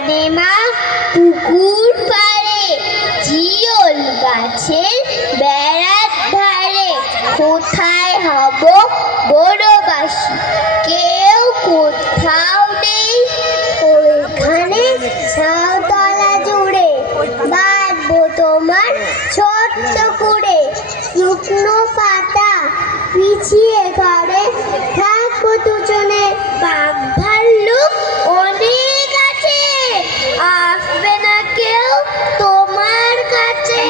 জানে মা পুকুর পাড়ে জিওল গাছের বেড়ার ধারে কোথায় হব বড়বাসী কেউ কোথাও নেই ওইখানে ছাউতলা জুড়ে বাঁধবো তোমার ছোট্ট করে শুকনো পাতা পিছিয়ে ঘরে থাকবো দুজনে বাঘ ভাল্লুক অনেক আছে আসবে না কেউ তোমার কাছে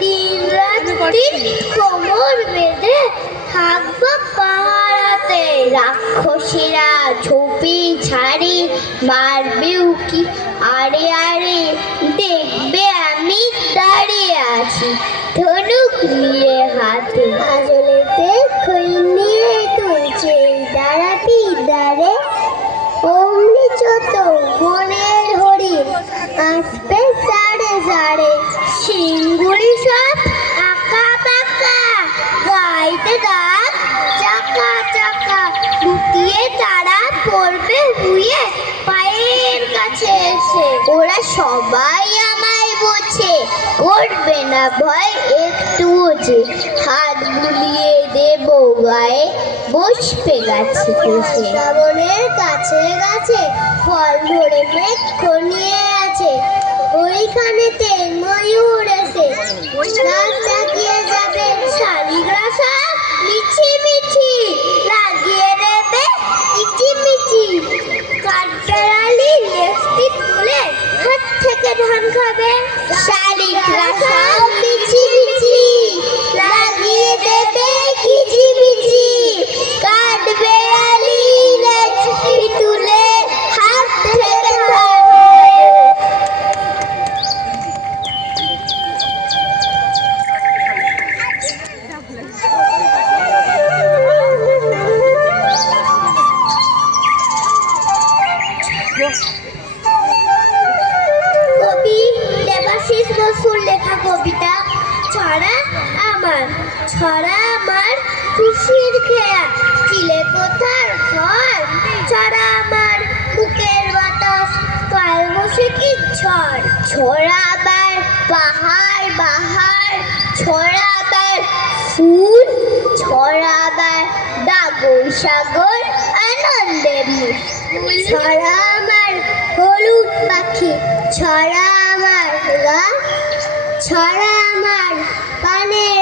দিন রাত্রি কোমর বেঁধে থাকবো পাহারাতে রাক্ষসীরা ঝোপি ঝাড়ি মারবে উকি আরে আরে দেখবে আমি দাঁড়িয়ে আছি ধনুক নিয়ে হাতে আজলেতে খই নিয়ে তুলছে দাঁড়াতি দাঁড়ে অমনি ছোট বনের হরিণ আসবে সাড়ে সাড়ে সিংগুড়ি সব আঁকা বাঁকা গাইতে দাঁত চাকা চাকা লুটিয়ে তারা পড়বে হুয়ে পায়ের কাছে এসে ওরা সবাই আমায় বোঝে করবে না ভয় একটু যে হাত বুলিয়ে দেব গায়ে বসবে গাছে বসে শ্রাবণের কাছে গাছে ফল ধরে মেঘ নিয়ে আছে ওইখানেতে ময়ূর এসে রাস্তা গিয়ে যাবে শালিগ্রা সব মিছি মিছি লাগিয়ে দেবে কিচিমিচি কাঠবেড়ালি লেফটি তুলে হাত থেকে ধান খাবে শালিগ্রা সব মিছি মিছি লাগিয়ে দেবে কিচিমিচি কাঠবেড়ালি লেফটি তুলে হাত থেকে ধান কবি দেবাশিস বসুর লেখা কবিতা ছড়া আমার খুশির খেয়া চিলে কোথার ঘর ছড়া আমার বুকের বাতাস কাল বসে কি ঝড় ছড়া আবার পাহাড় বাহার ছড়া আবার ফুল ছড়া আবার দাগর সাগর আনন্দের মুখ ছড়া আমার হলুদ পাখি ছড়া আমার গা ছড়া আমার পানের